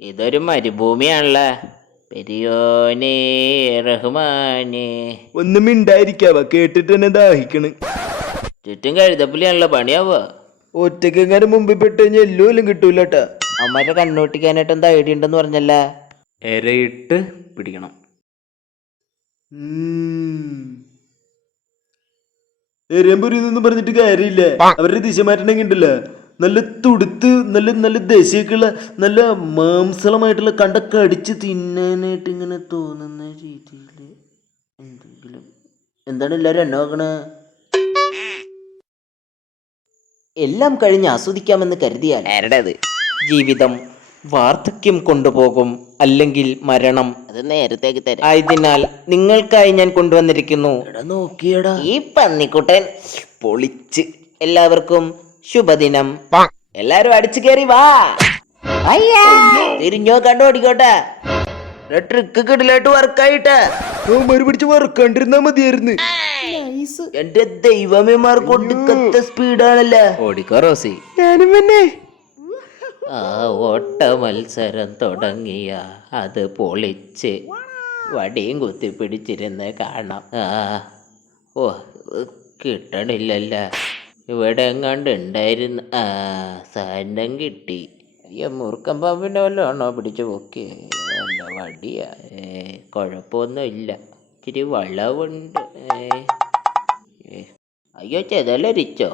ഇതൊരു മരുഭൂമിയാണല്ലേ. പെരിയോനെ റഹ്മാനെ. ഒന്നും മിണ്ടായിരിക്കാവ, കേട്ടിട്ട് തന്നെ ദാഹിക്കണ്. ചുറ്റും കഴുതപ്പുലിയാണല്ലോ, പണിയാവുക. ഒറ്റക്കെങ്ങാനും മുമ്പിൽ പെട്ട് കഴിഞ്ഞാൽ എല്ലും കിട്ടൂലട്ടാ. അമ്മമാരെ കണ്ണൂട്ടിക്കാനായിട്ട് എന്താ ഐഡിയ ഉണ്ടെന്ന് പറഞ്ഞല്ലേ. ഇരയിട്ട് പിടിക്കണം. എരിയമ്പുരിന്നൊന്നും പറഞ്ഞിട്ട് കാര്യമില്ല. അവരുടെ ദിശ മാറ്റണമെങ്കിൽ ഉണ്ടല്ല, നല്ല തുടുത്ത് നല്ല നല്ല ദശയൊക്കെയുള്ള നല്ല മാംസളമായിട്ടുള്ള കണ്ടൊക്കെ അടിച്ച് തിന്നാനായിട്ട് ഇങ്ങനെ തോന്നുന്ന രീതിയിൽ എന്തെങ്കിലും. എന്താണ് എല്ലാരും എന്നെ നോക്കണേ? എല്ലാം കഴിഞ്ഞ് ആസ്വദിക്കാമെന്ന് കരുതിയാൽ ആരുടേത് ജീവിതം വാർദ്ധക്യം കൊണ്ടുപോകും, അല്ലെങ്കിൽ മരണം. അത് നേരത്തേക്ക് തരാം. ആയതിനാൽ നിങ്ങൾക്കായി ഞാൻ കൊണ്ടുവന്നിരിക്കുന്നു. നോക്കിയടാ ഈ പന്നിക്കുട്ടൻ പൊളിച്ച്. എല്ലാവർക്കും ശുഭദിനം. എല്ലാരും അടിച്ചു കയറി വാ. തിരിഞ്ഞോ കണ്ടോ ഓടിക്കോട്ടെ. ട്രിക്ക് കിടിലായിട്ട് വർക്കായിട്ട് പിടിച്ച് വറക്കാണ്ടിരുന്നാ മതിയായിരുന്നു. എന്റെ ദൈവമേ, മാർക്കൊടുക്കത്തെ സ്പീഡാണല്ലേ. ഓടിക്കോ റോസി. ഞാനും തന്നെ. ആ ഓട്ട മത്സരം തുടങ്ങിയ അത് പൊളിച്ച് വടിയും കുത്തി പിടിച്ചിരുന്ന് കാണാം. ഓ കിട്ടണില്ലല്ല. ഇവിടെ എങ്ങാണ്ട് ഉണ്ടായിരുന്നു. സാധനം കിട്ടി. അയ്യോ, മുറുക്കൻ പാമ്പിൻ്റെ വല്ലതും ആണോ പിടിച്ച് പൊക്കി? അല്ല, വടിയാ. കുഴപ്പമൊന്നുമില്ല, ഇച്ചിരി വളവുണ്ട്. അയ്യോ, ചെതലരിച്ചോ?